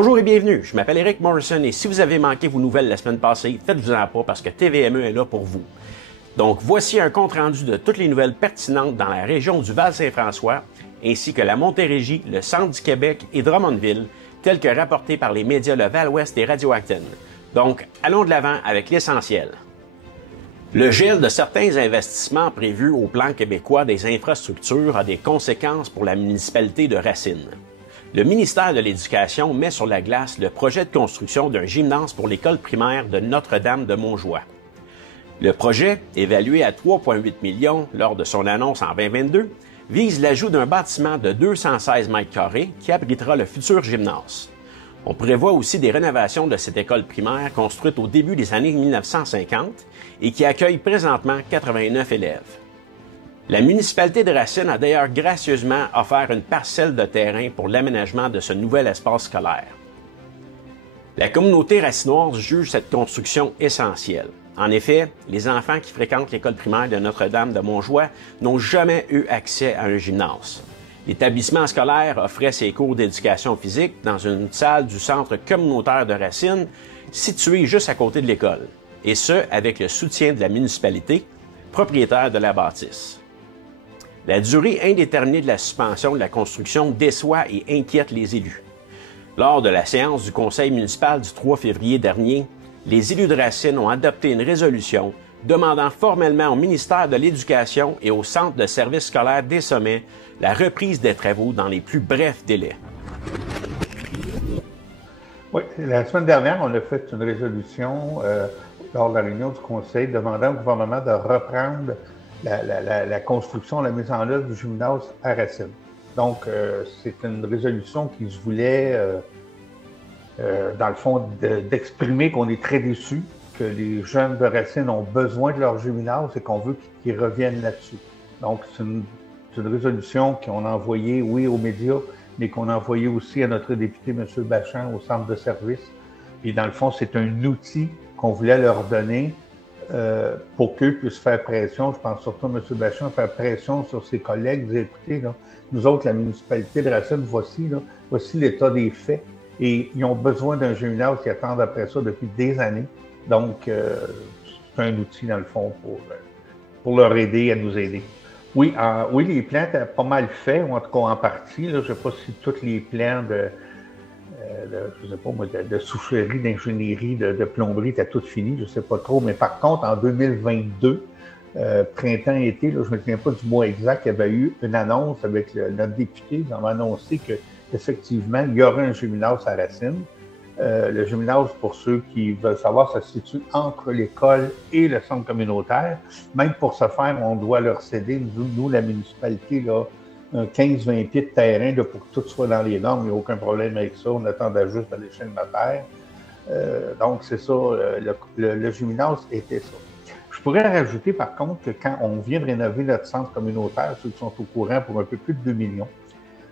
Bonjour et bienvenue, je m'appelle Eric Morrison et si vous avez manqué vos nouvelles la semaine passée, faites-vous-en pas parce que TVME est là pour vous. Donc voici un compte-rendu de toutes les nouvelles pertinentes dans la région du Val-Saint-François, ainsi que la Montérégie, le Centre du Québec et Drummondville, tels que rapportés par les médias Le Val-Ouest et Radio-Acton. Donc, allons de l'avant avec l'essentiel. Le gel de certains investissements prévus au plan québécois des infrastructures a des conséquences pour la municipalité de Racine. Le ministère de l'Éducation met sur la glace le projet de construction d'un gymnase pour l'école primaire de Notre-Dame-de-Montjoie. Le projet, évalué à 3,8 millions lors de son annonce en 2022, vise l'ajout d'un bâtiment de 216 mètres carrés qui abritera le futur gymnase. On prévoit aussi des rénovations de cette école primaire construite au début des années 1950 et qui accueille présentement 89 élèves. La municipalité de Racine a d'ailleurs gracieusement offert une parcelle de terrain pour l'aménagement de ce nouvel espace scolaire. La communauté racinoise juge cette construction essentielle. En effet, les enfants qui fréquentent l'école primaire de Notre-Dame-de-Montjoie n'ont jamais eu accès à un gymnase. L'établissement scolaire offrait ses cours d'éducation physique dans une salle du centre communautaire de Racine, située juste à côté de l'école, et ce, avec le soutien de la municipalité, propriétaire de la bâtisse. La durée indéterminée de la suspension de la construction déçoit et inquiète les élus. Lors de la séance du conseil municipal du 3 février dernier, les élus de Racine ont adopté une résolution demandant formellement au ministère de l'Éducation et au Centre de services scolaires des Sommets la reprise des travaux dans les plus brefs délais. Oui, la semaine dernière, on a fait une résolution lors de la réunion du conseil demandant au gouvernement de reprendre la construction, la mise en œuvre du gymnase à Racine. Donc, c'est une résolution qui se voulait, dans le fond, d'exprimer qu'on est très déçus, que les jeunes de Racine ont besoin de leur gymnase et qu'on veut qu'ils reviennent là-dessus. Donc, c'est une résolution qu'on a envoyée, oui, aux médias, mais qu'on a envoyée aussi à notre député, M. Bachand, au centre de service. Et dans le fond, c'est un outil qu'on voulait leur donner pour qu'eux puissent faire pression. Je pense surtout à M. Bachand, faire pression sur ses collègues, dire, écoutez, là, nous autres, la municipalité de Racine, voici l'état des faits. Et ils ont besoin d'un gymnase qui attendent après ça depuis des années. Donc, c'est un outil, dans le fond, pour leur aider, à nous aider. Oui, oui, les plans étaient pas mal faits, ou en tout cas en partie. Là, je ne sais pas si tous les plans de soufflerie, d'ingénierie, de plomberie étaient tous finis, je ne sais pas trop. Mais par contre, en 2022, printemps-été, je ne me souviens pas du mois exact, il y avait eu une annonce avec notre député. Ils ont annoncé qu'effectivement, il y aurait un gymnase à Racine. Le gymnase, pour ceux qui veulent savoir, ça se situe entre l'école et le centre communautaire. Même pour ce faire, on doit leur céder, nous la municipalité, là, un 15-20 pieds de terrain là, pour que tout soit dans les normes. Il n'y a aucun problème avec ça. On attendait juste à l'échelle notaire. Donc, c'est ça, le gymnase était ça. Je pourrais rajouter, par contre, que quand on vient de rénover notre centre communautaire, ceux qui sont au courant, pour un peu plus de 2 millions,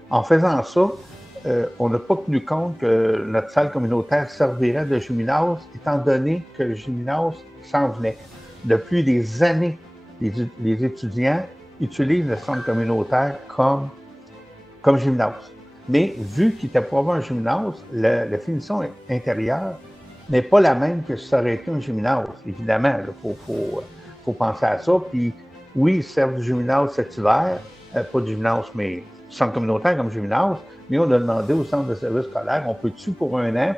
en faisant ça, on n'a pas tenu compte que notre salle communautaire servirait de gymnase, étant donné que le gymnase s'en venait. Depuis des années, les étudiants utilisent le centre communautaire comme gymnase. Mais vu qu'il n'était pas un gymnase, la finition intérieure n'est pas la même que si ça aurait été un gymnase. Évidemment, il faut penser à ça. Puis oui, ils servent du gymnase cet hiver, pas de gymnase, mais centre communautaire comme gymnase, mais on a demandé au centre de service scolaire, on peut-tu pour un an,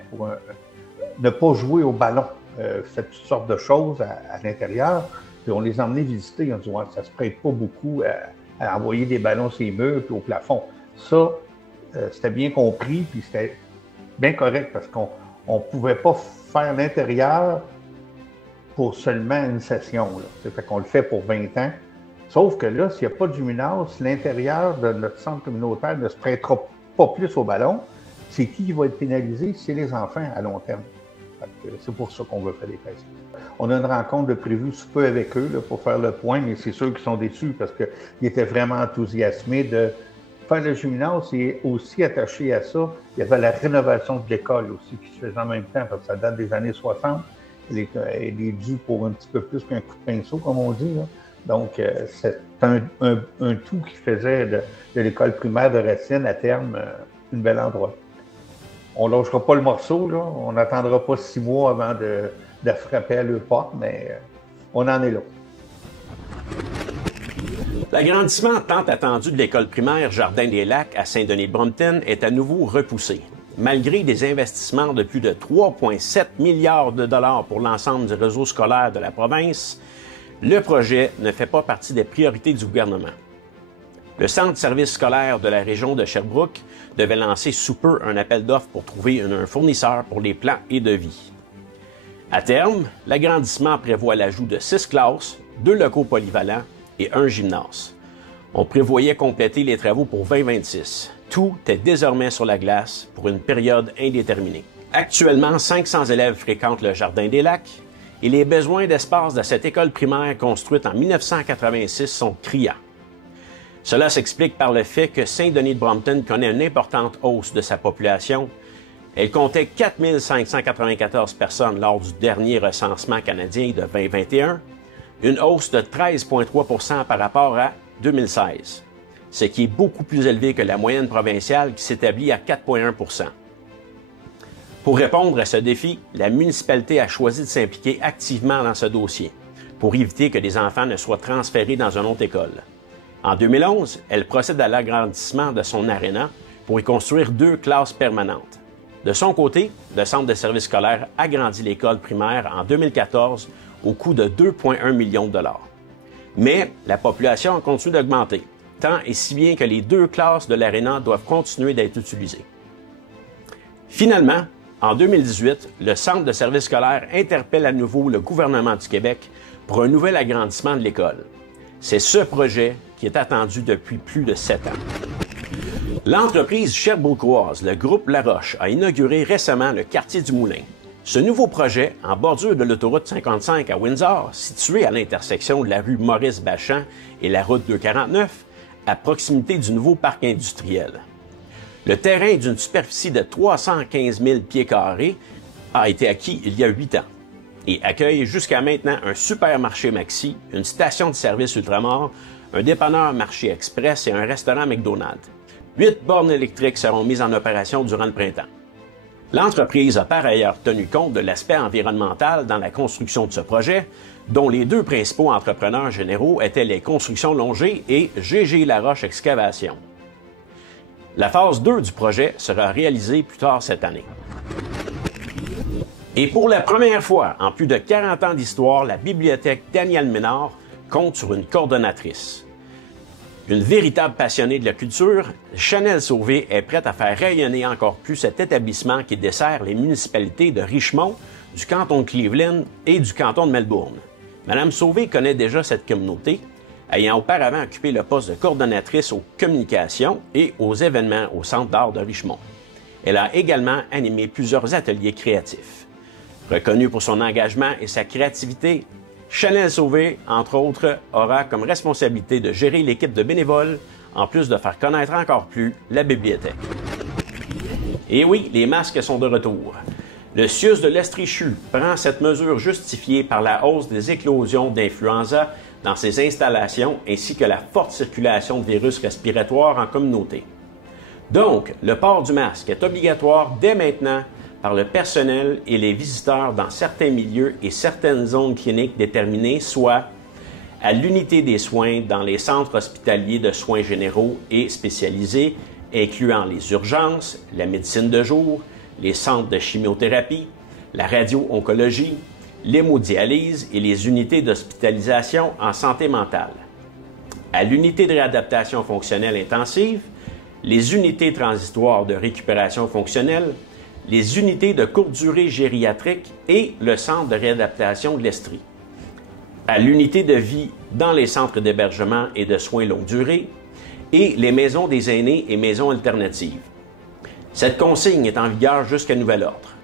ne pas jouer au ballon, faire toutes sortes de choses à l'intérieur, puis on les a emmenés visiter, on dit, ouais, ça se prête pas beaucoup à envoyer des ballons sur les murs puis au plafond. Ça, c'était bien compris, puis c'était bien correct, parce qu'on ne pouvait pas faire l'intérieur pour seulement une session. Là. Fait qu'on le fait pour 20 ans. Sauf que là, s'il n'y a pas de gymnase, l'intérieur de notre centre communautaire ne se prêtera pas plus au ballon. C'est qui va être pénalisé? C'est les enfants à long terme. C'est pour ça qu'on veut faire des pressions. On a une rencontre de prévue sous peu avec eux là, pour faire le point, mais c'est sûr qu'ils sont déçus parce qu'ils étaient vraiment enthousiasmés de faire le gymnase et aussi attaché à ça, il y avait la rénovation de l'école aussi qui se faisait en même temps parce que ça date des années 60. Elle est due pour un petit peu plus qu'un coup de pinceau, comme on dit, là. Donc, c'est un tout qui faisait de l'école primaire de Racine, à terme, un bel endroit. on ne lâchera pas le morceau, là. On n'attendra pas 6 mois avant de frapper à leur porte, mais on en est là. L'agrandissement tant attendu de l'école primaire Jardin-des-Lacs à Saint-Denis-de-Brompton est à nouveau repoussé. Malgré des investissements de plus de 3,7 milliards de dollars pour l'ensemble du réseau scolaire de la province, le projet ne fait pas partie des priorités du gouvernement. Le centre de services scolaires de la région de Sherbrooke devait lancer sous peu un appel d'offres pour trouver un fournisseur pour les plans et devis. À terme, l'agrandissement prévoit l'ajout de 6 classes, 2 locaux polyvalents et un gymnase. On prévoyait compléter les travaux pour 2026. Tout est désormais sur la glace pour une période indéterminée. Actuellement, 500 élèves fréquentent le Jardin des Lacs et les besoins d'espace de cette école primaire construite en 1986 sont criants. Cela s'explique par le fait que Saint-Denis-de-Brompton connaît une importante hausse de sa population. Elle comptait 4 594 personnes lors du dernier recensement canadien de 2021, une hausse de 13,3 % par rapport à 2016, ce qui est beaucoup plus élevé que la moyenne provinciale qui s'établit à 4,1 %. Pour répondre à ce défi, la municipalité a choisi de s'impliquer activement dans ce dossier pour éviter que des enfants ne soient transférés dans une autre école. En 2011, elle procède à l'agrandissement de son aréna pour y construire 2 classes permanentes. De son côté, le Centre de services scolaires agrandit l'école primaire en 2014 au coût de 2,1 millions de dollars. Mais la population continue d'augmenter, tant et si bien que les 2 classes de l'aréna doivent continuer d'être utilisées. Finalement, en 2018, le Centre de services scolaires interpelle à nouveau le gouvernement du Québec pour un nouvel agrandissement de l'école. C'est ce projet qui est attendu depuis plus de 7 ans. L'entreprise sherbrookeoise, le groupe Laroche, a inauguré récemment le quartier du Moulin. Ce nouveau projet, en bordure de l'autoroute 55 à Windsor, situé à l'intersection de la rue Maurice-Bachand et la route 249, à proximité du nouveau parc industriel. Le terrain d'une superficie de 315 000 pieds carrés a été acquis il y a 8 ans et accueille jusqu'à maintenant un supermarché Maxi, une station de service Ultramar, un dépanneur Marché Express et un restaurant McDonald's. 8 bornes électriques seront mises en opération durant le printemps. L'entreprise a par ailleurs tenu compte de l'aspect environnemental dans la construction de ce projet, dont les 2 principaux entrepreneurs généraux étaient les Constructions Longer et GG Laroche Excavation. La phase 2 du projet sera réalisée plus tard cette année. Et pour la première fois en plus de 40 ans d'histoire, la bibliothèque Daniel Ménard compte sur une coordonnatrice. Une véritable passionnée de la culture, Chanel Sauvé est prête à faire rayonner encore plus cet établissement qui dessert les municipalités de Richmond, du canton de Cleveland et du canton de Melbourne. Madame Sauvé connaît déjà cette communauté, ayant auparavant occupé le poste de coordonnatrice aux communications et aux événements au Centre d'art de Richmond. Elle a également animé plusieurs ateliers créatifs. Reconnue pour son engagement et sa créativité, Chanel Sauvé, entre autres, aura comme responsabilité de gérer l'équipe de bénévoles, en plus de faire connaître encore plus la bibliothèque. Et oui, les masques sont de retour. Le CIUS de l'Estrie-Chute prend cette mesure justifiée par la hausse des éclosions d'influenza dans ses installations ainsi que la forte circulation de virus respiratoires en communauté. Donc, le port du masque est obligatoire dès maintenant par le personnel et les visiteurs dans certains milieux et certaines zones cliniques déterminées, soit à l'unité des soins dans les centres hospitaliers de soins généraux et spécialisés, incluant les urgences, la médecine de jour, les centres de chimiothérapie, la radio-oncologie, l'hémodialyse et les unités d'hospitalisation en santé mentale. À l'unité de réadaptation fonctionnelle intensive, les unités transitoires de récupération fonctionnelle, les unités de courte durée gériatrique et le centre de réadaptation de l'Estrie. À l'unité de vie dans les centres d'hébergement et de soins longue durée et les maisons des aînés et maisons alternatives. Cette consigne est en vigueur jusqu'à nouvel ordre.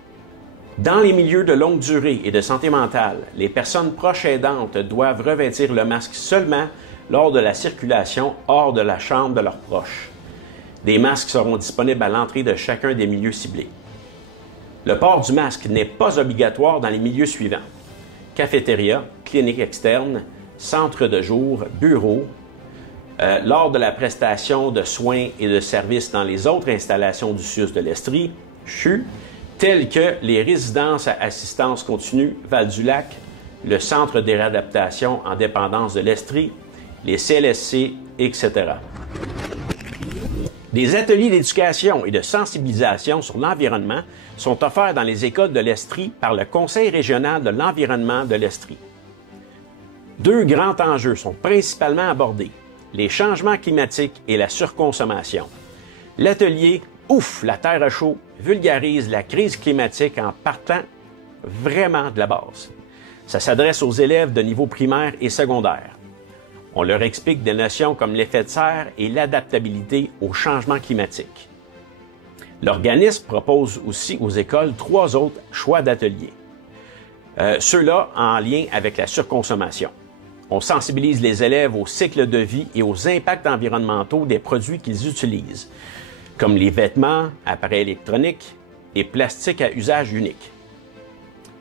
Dans les milieux de longue durée et de santé mentale, les personnes proches aidantes doivent revêtir le masque seulement lors de la circulation hors de la chambre de leurs proches. Des masques seront disponibles à l'entrée de chacun des milieux ciblés. Le port du masque n'est pas obligatoire dans les milieux suivants: cafétéria, clinique externe, centre de jour, bureau, lors de la prestation de soins et de services dans les autres installations du CIUS de l'Estrie, CHU, tels que les résidences à assistance continue Val-du-Lac, le Centre de réadaptation en dépendance de l'Estrie, les CLSC, etc. Des ateliers d'éducation et de sensibilisation sur l'environnement sont offerts dans les écoles de l'Estrie par le Conseil régional de l'environnement de l'Estrie. Deux grands enjeux sont principalement abordés, les changements climatiques et la surconsommation. L'atelier « Ouf, la terre à chaud » vulgarise la crise climatique en partant vraiment de la base. Ça s'adresse aux élèves de niveau primaire et secondaire. On leur explique des notions comme l'effet de serre et l'adaptabilité au changement climatique. L'organisme propose aussi aux écoles 3 autres choix d'ateliers. Ceux-là en lien avec la surconsommation. On sensibilise les élèves au cycle de vie et aux impacts environnementaux des produits qu'ils utilisent, comme les vêtements, appareils électroniques et plastiques à usage unique.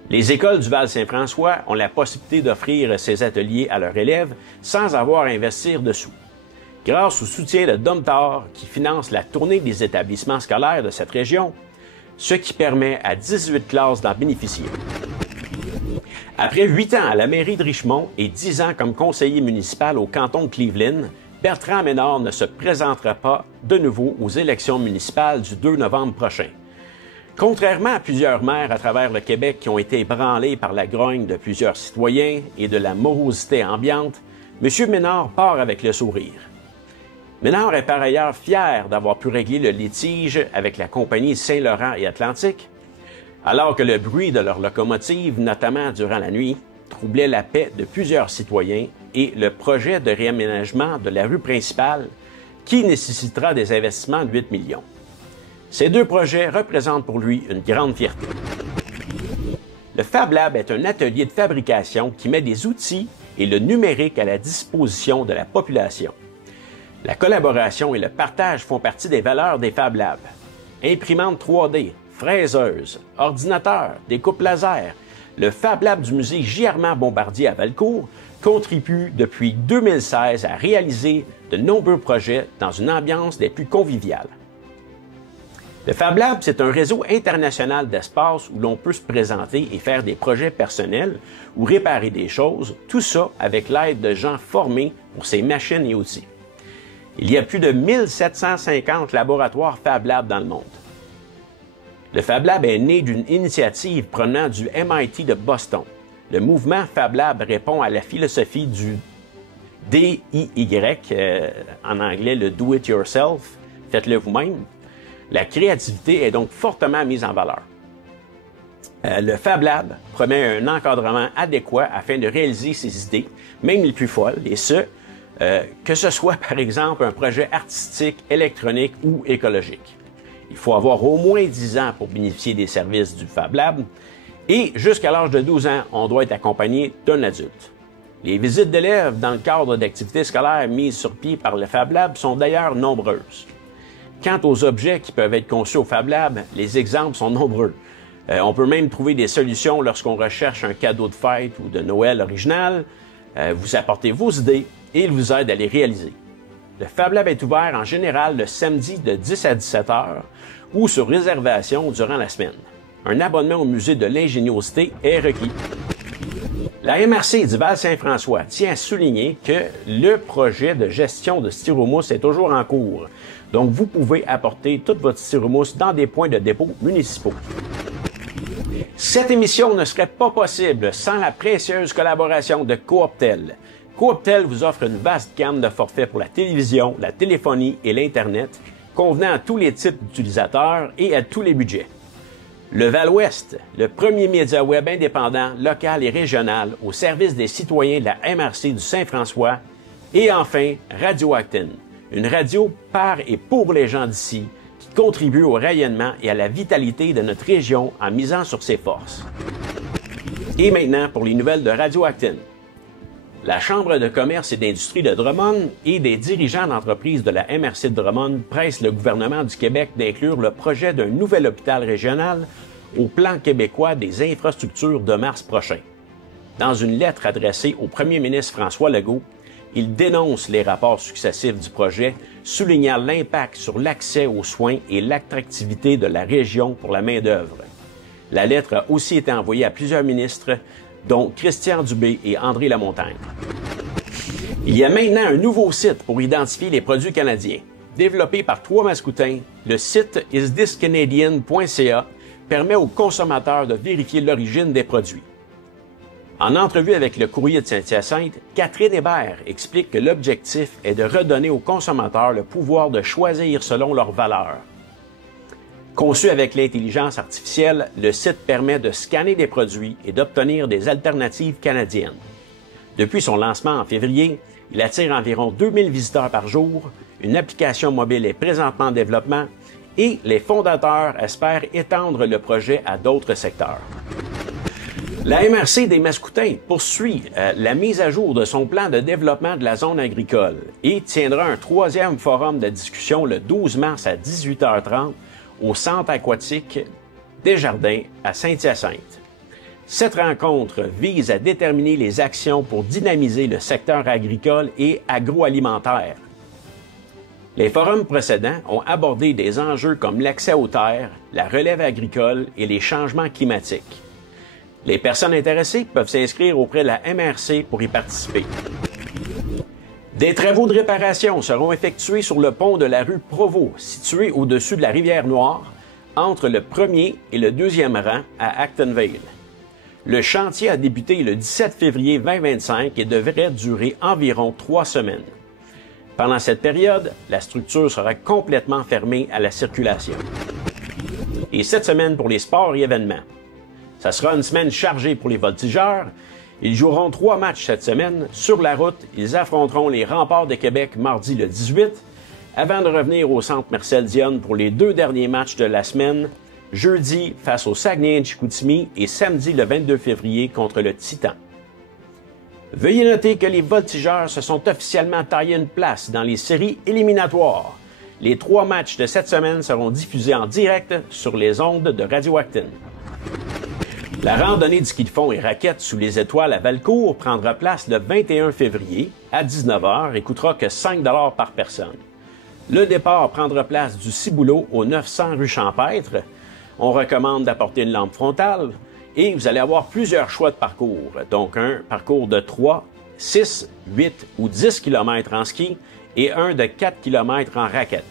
Les écoles du Val-Saint-François ont la possibilité d'offrir ces ateliers à leurs élèves sans avoir à investir dessous. Grâce au soutien de Domtar, qui finance la tournée des établissements scolaires de cette région, ce qui permet à 18 classes d'en bénéficier. Après 8 ans à la mairie de Richmond et 10 ans comme conseiller municipal au canton de Cleveland, Bertrand Ménard ne se présentera pas de nouveau aux élections municipales du 2 novembre prochain. Contrairement à plusieurs maires à travers le Québec qui ont été ébranlés par la grogne de plusieurs citoyens et de la morosité ambiante, M. Ménard part avec le sourire. Ménard est par ailleurs fier d'avoir pu régler le litige avec la compagnie Saint-Laurent et Atlantique, alors que le bruit de leur locomotive, notamment durant la nuit, troublait la paix de plusieurs citoyens et le projet de réaménagement de la rue principale qui nécessitera des investissements de 8 millions. Ces 2 projets représentent pour lui une grande fierté. Le Fab Lab est un atelier de fabrication qui met des outils et le numérique à la disposition de la population. La collaboration et le partage font partie des valeurs des Fab Labs. Imprimantes 3D, fraiseuses, ordinateurs, découpes laser, le Fab Lab du musée J. Armand Bombardier à Valcourt contribue depuis 2016 à réaliser de nombreux projets dans une ambiance des plus conviviales. Le Fab Lab, c'est un réseau international d'espaces où l'on peut se présenter et faire des projets personnels ou réparer des choses, tout ça avec l'aide de gens formés pour ces machines et outils. Il y a plus de 1750 laboratoires Fab Lab dans le monde. Le Fab Lab est né d'une initiative provenant du MIT de Boston. Le mouvement Fab Lab répond à la philosophie du DIY, en anglais le Do It Yourself, faites-le vous-même. La créativité est donc fortement mise en valeur. Le Fab Lab promet un encadrement adéquat afin de réaliser ses idées, même les plus folles, et que ce soit par exemple un projet artistique, électronique ou écologique. Il faut avoir au moins 10 ans pour bénéficier des services du Fab Lab et jusqu'à l'âge de 12 ans, on doit être accompagné d'un adulte. Les visites d'élèves dans le cadre d'activités scolaires mises sur pied par le Fab Lab sont d'ailleurs nombreuses. Quant aux objets qui peuvent être conçus au Fab Lab, les exemples sont nombreux. On peut même trouver des solutions lorsqu'on recherche un cadeau de fête ou de Noël original. Vous apportez vos idées et il vous aide à les réaliser. Le Fab Lab est ouvert en général le samedi de 10 à 17 heures ou sur réservation durant la semaine. Un abonnement au musée de l'ingéniosité est requis. La MRC du Val-Saint-François tient à souligner que le projet de gestion de styromousse est toujours en cours. Donc, vous pouvez apporter toute votre styromousse dans des points de dépôt municipaux. Cette émission ne serait pas possible sans la précieuse collaboration de Cooptel. Cooptel vous offre une vaste gamme de forfaits pour la télévision, la téléphonie et l'Internet, convenant à tous les types d'utilisateurs et à tous les budgets. Le Val-Ouest, le premier média web indépendant, local et régional au service des citoyens de la MRC du Saint-François. Et enfin, Radio Acton, une radio par et pour les gens d'ici qui contribue au rayonnement et à la vitalité de notre région en misant sur ses forces. Et maintenant, pour les nouvelles de Radio Acton. La Chambre de commerce et d'industrie de Drummond et des dirigeants d'entreprises de la MRC de Drummond pressent le gouvernement du Québec d'inclure le projet d'un nouvel hôpital régional au plan québécois des infrastructures de mars prochain. Dans une lettre adressée au premier ministre François Legault, Il dénonce les rapports successifs du projet, soulignant l'impact sur l'accès aux soins et l'attractivité de la région pour la main-d'œuvre. La lettre a aussi été envoyée à plusieurs ministres, dont Christian Dubé et André Lamontagne. Il y a maintenant un nouveau site pour identifier les produits canadiens. Développé par 3 Mascoutins, le site isthiscanadian.ca permet aux consommateurs de vérifier l'origine des produits. En entrevue avec le Courrier de Saint-Hyacinthe, Catherine Hébert explique que l'objectif est de redonner aux consommateurs le pouvoir de choisir selon leurs valeurs. Conçu avec l'intelligence artificielle, le site permet de scanner des produits et d'obtenir des alternatives canadiennes. Depuis son lancement en février, il attire environ 2000 visiteurs par jour, une application mobile est présentement en développement et les fondateurs espèrent étendre le projet à d'autres secteurs. La MRC des Mascoutins poursuit la mise à jour de son plan de développement de la zone agricole et tiendra un 3e forum de discussion le 12 mars à 18h30 au Centre aquatique Desjardins à Saint-Hyacinthe. Cette rencontre vise à déterminer les actions pour dynamiser le secteur agricole et agroalimentaire. Les forums précédents ont abordé des enjeux comme l'accès aux terres, la relève agricole et les changements climatiques. Les personnes intéressées peuvent s'inscrire auprès de la MRC pour y participer. Des travaux de réparation seront effectués sur le pont de la rue Provost, situé au-dessus de la rivière Noire, entre le 1er et le 2e rang à Actonville. Le chantier a débuté le 17 février 2025 et devrait durer environ 3 semaines. Pendant cette période, la structure sera complètement fermée à la circulation. Et cette semaine pour les sports et événements. Ça sera une semaine chargée pour les voltigeurs. Ils joueront 3 matchs cette semaine. Sur la route, ils affronteront les Remparts de Québec mardi le 18, avant de revenir au centre Marcel Dionne pour les 2 derniers matchs de la semaine, jeudi face au Saguenay-Chicoutimi et samedi le 22 février contre le Titan. Veuillez noter que les voltigeurs se sont officiellement taillés une place dans les séries éliminatoires. Les 3 matchs de cette semaine seront diffusés en direct sur les ondes de Radio Acton. La randonnée du ski de fond et raquettes sous les étoiles à Valcourt prendra place le 21 février à 19h et coûtera que 5 $ par personne. Le départ prendra place du Ciboulot au 900 rue Champêtre. On recommande d'apporter une lampe frontale et vous allez avoir plusieurs choix de parcours. Donc un parcours de 3, 6, 8 ou 10 km en ski et un de 4 km en raquette.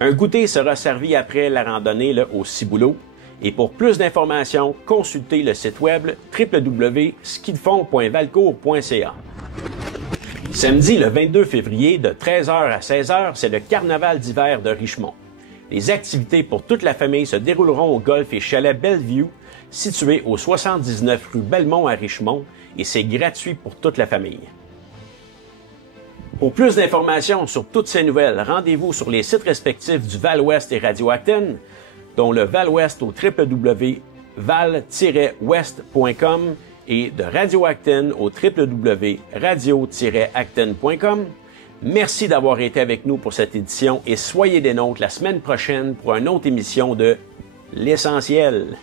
Un goûter sera servi après la randonnée au Ciboulot. Et pour plus d'informations, consultez le site web www.skidefond.valcourt.ca. Samedi, le 22 février, de 13h à 16h, c'est le carnaval d'hiver de Richemont. Les activités pour toute la famille se dérouleront au golf et chalet Bellevue, situé au 79 rue Belmont à Richemont, et c'est gratuit pour toute la famille. Pour plus d'informations sur toutes ces nouvelles, rendez-vous sur les sites respectifs du Val-Ouest et Radio Acton, dont le Val-Ouest au www.val-ouest.com et de Radio Acton au www.radio-acton.com. Merci d'avoir été avec nous pour cette édition et soyez des nôtres la semaine prochaine pour une autre émission de L'Essentiel.